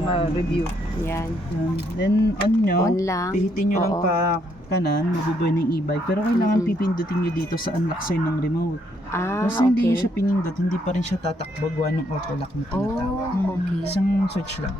ma-review. Yan. Then on nyo, On lang. pihitin nyo lang Oo. pa kanan, mabubuhay ng e-bike. Pero kailangan Mm-mm. pipindutin nyo dito sa unlock sign ng remote. Okay. Kasi hindi nyo siya pinindot, hindi pa rin siya tatakbo gawa ng auto lock na tinatawag. Oh, okay. Isang switch lang.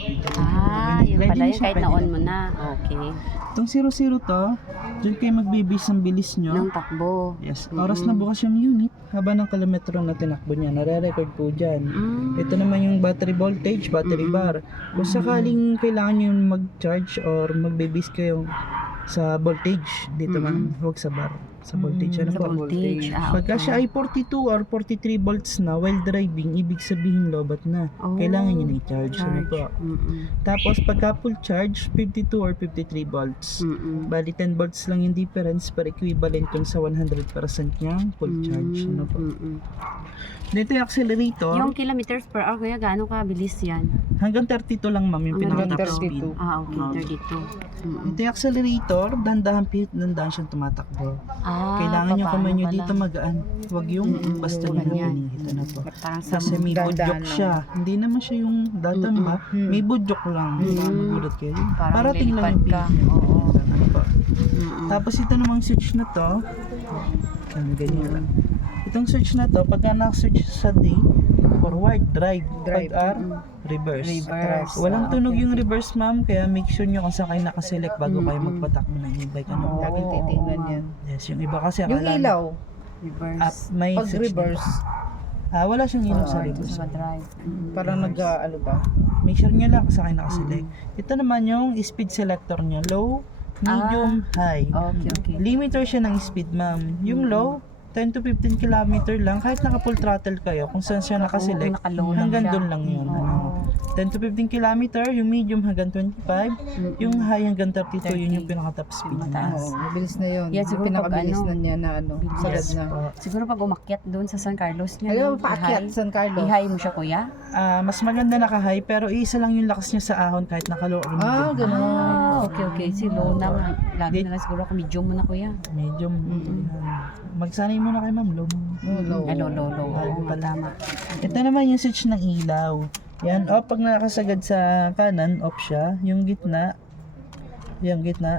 Yun Ready pala na yun, siya, kahit pwede na-on na. mo na. Okay. Itong 00 to, dyan kayo magbibis ang bilis nyo. Nang takbo. Yes, oras na bukas yung unit. Haba ng kilometro na tinakbo niya, nare-record po dyan. Ito naman yung battery voltage, battery bar. Kung sakaling kailangan nyo mag-charge or magbibis kayo sa voltage, dito ma'am, huwag sa bar. Sa voltage, ano Sa po? voltage. Pagka siya ay 42 or 43 volts na while driving, ibig sabihin lobat na. Kailangan nyo na i-charge. Ano po? Tapos pagka full charge, 52 or 53 volts. Bali 10 volts lang yung difference pero equivalent yun sa 100% niyang full charge. Ano po? Dito yung accelerator, Yung kilometers per hour, kuya, gaano ka bilis yan? hanggang 32 lang ma'am yung Hanggang pinaka-top 32. speed. Okay, 32. Ito yung accelerator, dandahan siyang tumatakbo. Kailangan nyo kamay nyo dito magaan. Huwag yung basta nyo ganyan. pinihit. Ano po? Parang sa Kasi may Dandahan budyok lang. siya. Hindi naman siya yung dadamba. May budyok lang. Magulat kayo. Parang Parating lang lilipad yung ka. pinihit. Oo. Ano po? Tapos ito namang switch na to. Ganyan lang. Itong switch na to, pagka na-switch sa D, forward, drive. Pag R, reverse. Reverse. Walang tunog yung reverse ma'am, kaya make sure nyo kung saan kayo nakaselect bago kayo magpatakbo ng e-bike. Ano? Laging titingnan yan. Yes, yung iba kasi Yung akala- ilaw, Reverse. may pag switch reverse, dito. Wala siyang ilaw sa Ito reverse. sa drive. parang ano ba? Make sure nyo lang kung saan kayo nakaselect. Ito naman yung speed selector nyo. Low, medium, high. Okay. Limiter siya ng speed ma'am. Yung low, 10 to 15 kilometer lang. Kahit naka full throttle kayo, kung saan siya nakaselect, nakalow lang hanggang siya. doon lang yun. Ano. 10 to 15 kilometer, yung medium hanggang 25, yung high hanggang 32, yun yung pinaka top speed niya. Oo, mabilis na yun. Yeah, siguro Pinakabilis pag na niya na sagad Yes na. po. Siguro pag umakyat doon sa San Carlos niya. Alam mo, no? paakyat I-high. San Carlos. I-high mo siya, kuya? Mas maganda naka-high, pero isa lang yung lakas niya sa ahon kahit naka-low or medium. Ganun. Okay. Si low na. Lagi na lang siguro ako medium mo na, kuya. Medium. Magsanay muna kay ma'am, low. Low. Low. Oo, tama. Ito naman yung switch ng ilaw. Yan, pag nakasagad sa kanan, off siya. Yung gitna,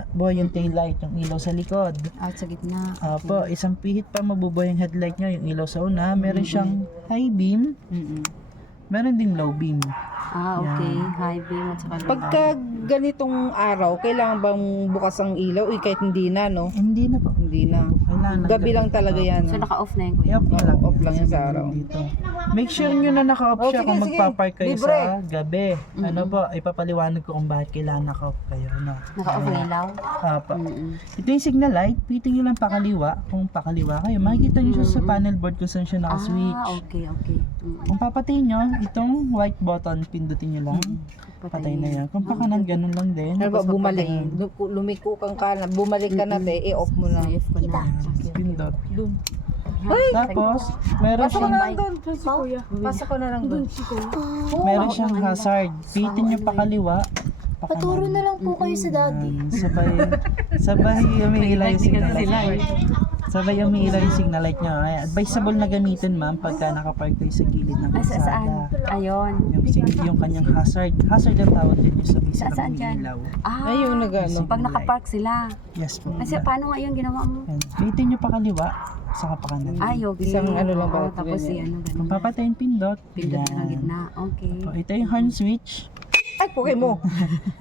buhay yung tail light, yung ilaw sa likod. Out sa gitna. Opo, isang pihit pa mabubuhay yung headlight niya, yung ilaw sa una. Meron siyang high beam, meron ding low beam. Okay. High beam at saka low. Pagka ganitong araw, kailangan bang bukas ang ilaw? Kahit hindi na, no? Hindi na po. Hindi na. Kailangan Gabi lang talaga yan. So, naka-off na yun, kuya? Yup, wala. Off lang yan sa araw. Dito. Make sure nyo na naka-off siya Sige, kung sige. magpapark kayo Libre. sa gabi. Ano po, ipapaliwanag ko kung bakit kailangan naka-off kayo. Ano? Naka-off na ilaw? Apa. Ito yung signal light, pitin nyo lang pakaliwa. Kung pakaliwa kayo, makikita nyo siya sa panel board kung saan siya naka-switch. Okay. Kung papatayin nyo, itong white button, pindutin nyo lang. Patay na yan. Kung pakanan, ganun lang din. Ano ba, bumalik. Lumiko kang kanan. Bumalik ka na, i-off mo lang. I-off ko na. Pindot. Doon. Tapos, meron Pasok ko na siyang, lang doon. Si Kuya. Pasok ko na lang doon. meron siyang hazard. Pitin nyo pakaliwa. Paturo na lang po kayo sa daddy. Sabay umiilaw yung signal light. Sabay umiilaw yung signal light nyo. Ay, advisable na gamitin ma'am pagka nakapark kayo sa gilid ng Saan? kalsada. Ayun. Yung kanyang hazard. Hazard ang tawag din yung sabay sa Saan dyan? umiilaw. Ayun, nag-ano. Pag nakapark sila. Yes po. Kasi paano nga yung ginawa mo? Yan. Pitin nyo pakaliwa, saka pakanan. Okay. Isang ano lang ba, Oo, tapos ganyan. ganun. Kung papatayin pindot. Pindot yan. na gitna. Okay. Ito yung horn switch. Ay, pukay mo.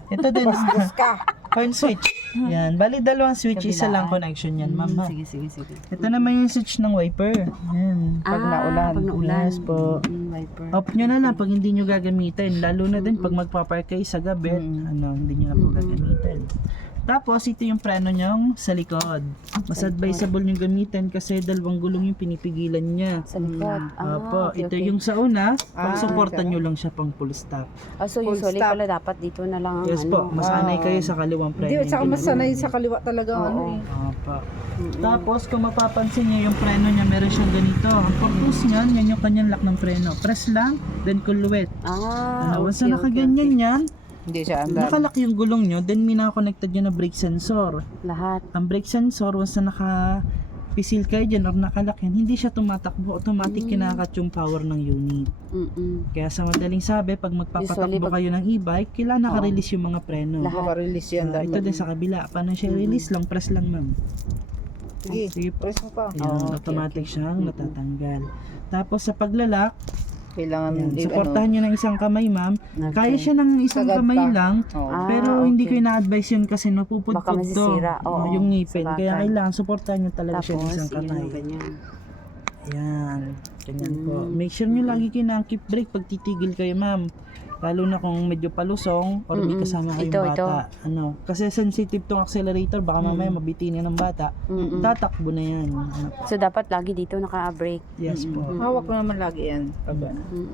Ito din. Bastos ka. Horn switch. Yan. Bali dalawang switch, isa lang Kabilaan. connection yan, ma'am. ha? Sige. Ito naman yung switch ng wiper. Yan. Pag naulan. Pag naulan. Yes po. Wiper. Off nyo na lang pag hindi nyo gagamitin. Lalo na din pag magpapark kayo sa gabi, hindi nyo na po gagamitin. Tapos, ito yung preno nyong sa likod. Mas advisable nyo gamitin kasi dalawang gulong yung pinipigilan niya. Sa likod. Opo, Okay. ito yung sa una, pang-supportan nyo lang siya pang full stop. So Full usually stop. pala dapat dito na lang ang Yes po, masanay kayo sa kaliwang preno. Hindi, yung saka mas sanay sa kaliwa talaga. Oo. Ano eh. Opo. Tapos, kung mapapansin nyo yung preno niya, meron siyang ganito. Ang purpose niyan, yan yung kanyang lock ng preno. Press lang, then kulwet. Once na nakaganyan yan, Hindi siya andar. nakalak yung gulong nyo, then may nakakonected nyo na brake sensor. Lahat. Ang brake sensor, once na nagpisil kayo dyan or nakalak yan, hindi siya tumatakbo. Automatic kinakat yung power ng unit. Kaya sa madaling sabi, pag magpapatakbo Usually, pag- kayo ng e-bike, kailangan naka-release yung mga preno. Lahat. Maka-release yan. Ito din sa kabila. Paano siya release lang? Press lang, ma'am. Sige, Sige po. press mo pa. Ayan, automatic siyang natatanggal. Tapos sa paglalak, Kailangan ayan, ano, supportahan nyo ng isang kamay, ma'am. Okay. Kaya siya ng isang Sagad kamay pa. lang, Oh. pero hindi ko ina-advise yun kasi Baka napupudpud to. masisira. Oo, Yung ngipin. sa Kaya bagay. kailangan supportahan nyo talaga siya ng Tapos, isang kamay. yun, ganyan. Ayan. Ganyan po. Make sure nyo lagi kinang-keep brake pag titigil kayo, ma'am. Lalo na kung medyo palusong or may kasama kayong Ito. bata. Ano, kasi sensitive tong accelerator, baka mamaya mabitinin ng bata. Tatakbo na yan. Ano po. So, dapat lagi dito naka-brake. Yes po. Hawak mo naman lagi yan. Pag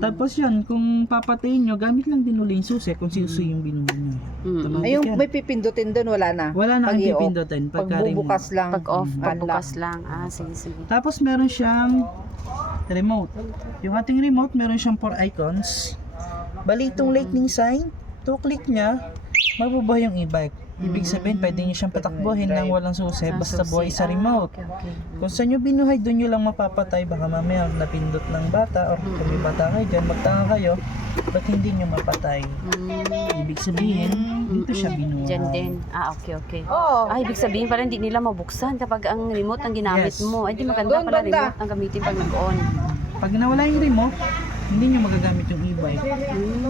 Tapos yan, kung papatayin nyo, gamit lang din uli yung susi kung susi yung binuha nyo. Automatic Ay, yung yan. may pipindutin doon, wala na. Wala na Pag kang i-off. pipindutin. Pagbubukas lang. Pag-off, unlock. pagbukas lang. Ah, sige. Tapos meron siyang remote. Yung ating remote, meron siyang 4 icons. Bali itong lightning sign, to click niya, mabubuhay yung e-bike. Ibig sabihin, pwede nyo siyang patakbuhin ng walang susi, basta buhay sa remote. Kung saan nyo binuhay, doon nyo lang mapapatay. Baka mamaya napindot ng bata or kung may bata kayo dyan, magtanga kayo, ba't hindi nyo mapatay? Ibig sabihin, dito siya binuhay. Diyan din. Ah, okay. Oo. Ah, ibig sabihin pala hindi nila mabuksan kapag ang remote ang ginamit Yes. mo. Ay, di maganda Doon, pala banda. remote ang gamitin pag nag-on. Pag nawala yung remote, hindi nyo magagamit yung e-bike.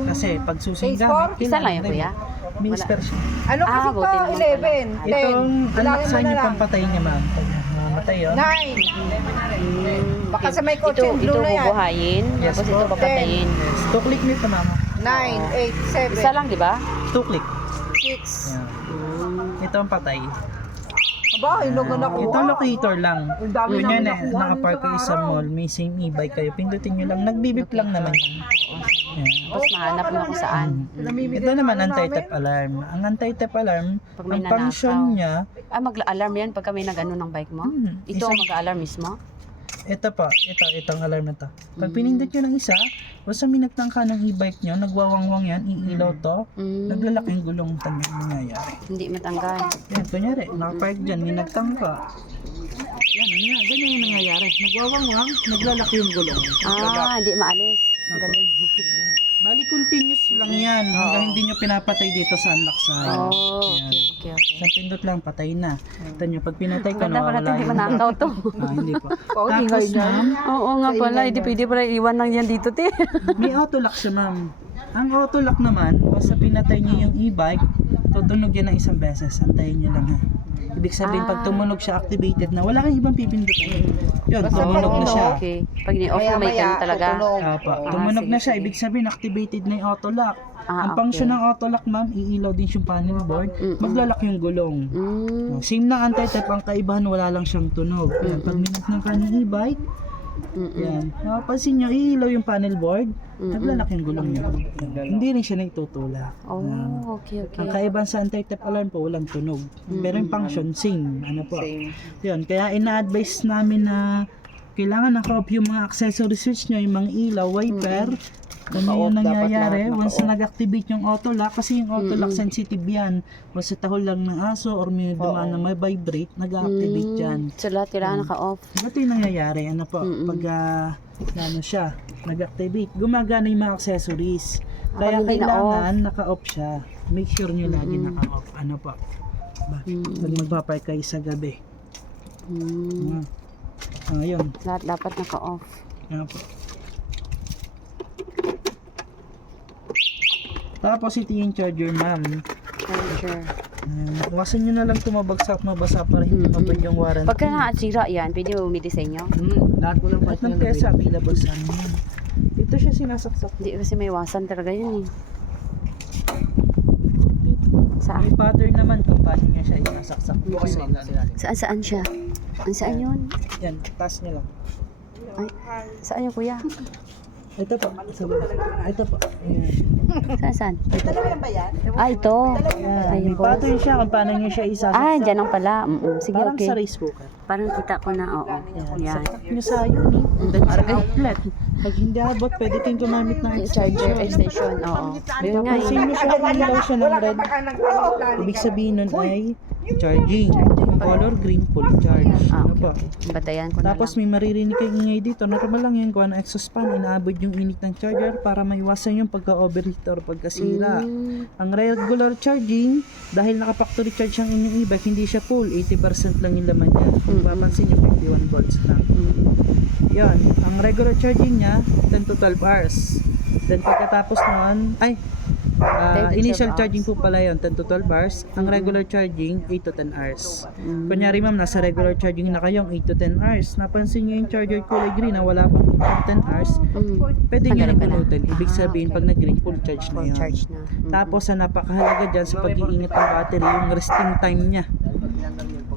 Kasi pag susing gamit, Isa lang yan, kuya? May spare siya. Ano kasi buti pa? naman 11, 10. Itong unlock Bilangin mo sign na yung lang. pampatay niya, ma'am. Pag mamatay yun. 9. Baka sa may kotse, Ito blue na yan. bubuhayin, Yes, tapos po. ito papatayin. Yes. 2 click nito, mama. 9, 8, 7, Isa lang, di ba? 2 click. 6. Yan. Ito ang patay. Aba, yung logo na ko. Ito locator lang. Ang dami Kung yan namin nakuha nakapark kayo sa mall, may same e-bike kayo, pindutin nyo lang. Nagbibip lang naman yan. Yan. Tapos mahanap mo kung saan. Ito naman anti-tap alarm. Ang anti-tap alarm, Pag may ang function nanakaw. niya, Ah, mag-alarm yan pag kami nag-ano ng bike mo? Ito ang mag-alarm mismo? ito pa, itong alarm na to. Pag pinindot nyo ng isa, basta minagtang ka ng e-bike nyo, nagwawangwang yan, iilaw to, naglalaki yung gulong tanggal nangyayari. Hindi matanggal. Yan, kunyari, nakapark dyan, minagtang ka. Yan, ganyan yung nangyayari. Nagwawangwang, naglalaki yung gulong. Ah, hindi maalis. Ang galing. Bali, continuous lang yan. Hanggang hindi nyo pinapatay dito sa unlock sign. Oh, Yan. okay. Isang pindot lang, patay na. Ito nyo, pag pinatay ko, Ganda pala nawawala hindi yun. manakaw to. Hindi po. Ingay Tapos, niya. ma'am, Oo nga pala, hindi pwede pala iwan lang yan dito, te. may auto lock siya, ma'am. Ang auto lock naman, basta pinatay nyo yung e-bike, tutunog yan ng isang beses. Antayin nyo lang ha. Ibig sabihin, pag tumunog siya, activated na, wala kang ibang pipindutin. Yun, tumunog na siya. Okay. Pag ni-off mo, may ganun talaga. Tumunog na sige, siya, ibig sabihin, activated na yung auto lock. Ah, Ang function ng auto lock, ma'am, iilaw din yung panel board, maglalak yung gulong. Mm. Same na anti-tap, ang kaibahan, wala lang siyang tunog. Yan, pag minag ng kanyang e-bike, yan, mapapansin nyo, iilaw yung panel board, naglalak yung gulong niya. Hindi rin siya naitutulak. Oh, okay. Ang kaibahan sa anti-tap alarm po, walang tunog. Pero yung function, same. Ano po? Yun, kaya ina-advise namin na kailangan naka-off yung mga accessory switch nyo, yung mga ilaw, wiper. Kung Naka-off, yung dapat nangyayari, lahat once na nag-activate yung auto lock, kasi yung auto lock sensitive yan. Once sa tahol lang ng aso or may dumaan na may vibrate, nag-activate yan. So lahat kailangan naka-off. Ito yung nangyayari, ano po, pag ano siya, nag-activate, gumagana yung mga accessories. Kaya hindi kailangan naka-off siya. Make sure nyo lagi naka-off. Ano po, pag magpapark kayo sa gabi. Ayun, Lahat dapat naka-off. ano po. Tapos ito yung charger, ma'am. Charger. Iwasan nyo na lang tumabagsak, mabasa para hindi mabad yung warranty. Pagka nakasira yan, pwede mo bumili sa inyo? Lahat mo lang part ng pyesa available sa amin. Ito siya sinasaksak. Hindi kasi may iwasan talaga yun eh. Saan? May pattern naman kung paano niya siya sinasaksak. Bukas sa ilalim. Saan siya? Saan yun? Yan, taas niya lang. Ay, saan yun kuya? Ito po. Ito po. Ayan. Saan? Ah, ito. Ayan. Ayun May po. pattern siya kung paano niya siya isasaksak. Ah, dyan ang pala. Sige, Parang okay. sa rice cooker. Parang kita ko na, oo. Yan. Saksak niyo sa unit. Dahil sa outlet. Pag hindi abot, pwede kayong gumamit ng Charger extension, oo. Yun nga Tapos eh. yun siya, ilaw siya ng red. Ibig sabihin nun ay charging. Kung color green, full charge. Ano Okay, po? okay. Batayan ko na Tapos lang. may maririnig kayong ingay dito. Normal lang yan kung ano exhaust fan. Inaabot yung init ng charger para maiwasan yung pagka-overheat or pagkasira. Ang regular charging, dahil naka-factory charge ang inyong e-bike, hindi siya full. 80% lang yung laman niya. Kung papansin nyo, 51 volts lang. Yan. Ang regular charging niya, 10 to 12 hours. Then pagkatapos nun, 10 to 12 initial hours. charging po pala yun, 10 to 12 hours. Ang regular charging, 8 to 10 hours. Kunyari ma'am, nasa regular charging na kayong 8 to 10 hours. Napansin nyo yung charger kulay green na wala pang 8 to 10 hours, pwede nyo Tanggalin nang ko na. pulutin. Ibig sabihin, okay. pag nag-green, full charge na Full yun. charge na. Tapos, ang napakahalaga dyan sa pag-iingat ng battery, yung resting time niya.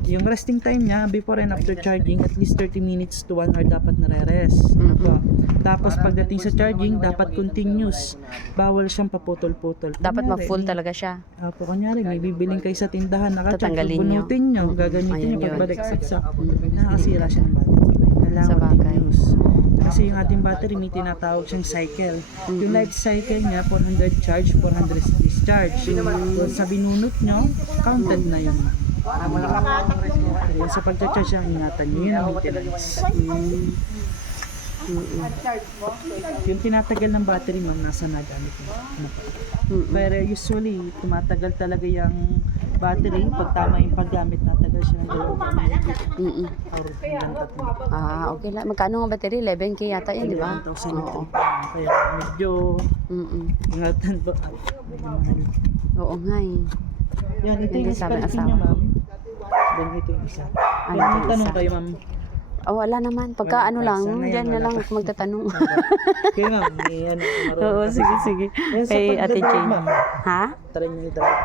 Yung resting time niya, before and after charging, at least 30 minutes to 1 hour dapat nare-rest. Ito. Tapos, pagdating sa charging, dapat continuous. Bawal siyang paputol-putol. Dapat Kunyari, mag-full talaga siya. Apo, kunyari, may bibiling kayo sa tindahan, nakacharge, Tatanggalin nyo. bunutin nyo, gagamitin nyo, Ayun yun. pagbalik saksak, nakakasira siya ng battery. Kailangan Sa bagay. continuous. Kasi yung ating battery, may tinatawag siyang cycle. Yung life cycle niya, 400 charge, 400 discharge. So, sa binunot nyo, counted na yun. Sa pagcha-charge ang ingatan nyo, yun ang maintenance. Yung tinatagal ng battery, ma'am, nasa nagamit mo. Pero usually, tumatagal talaga yung battery. Pag tama yung paggamit, natagal siya ng 2 or hanggang 3. Okay lang. Magkano nga battery? 11K yata yun, di ba? 1,000 Oo. Kaya medyo ingatan po. Medyo mahal. Oo nga eh. Yan, ito yung Hindi sabi spelling asawa. niya, ma'am. Then ito yung isa. Ano Kung may yung tanong isa? kayo, ma'am. Wala naman. Pagka Wala ano pa. lang, Sana yan, dyan na wala lang pa. ako magtatanong. Kaya ma'am, may ano, marunong Oo, ka sige, kasi. sige. Yan, sa Kay Ate pagdadrive, Jane. ma'am. Ha? Try nyo i-drive.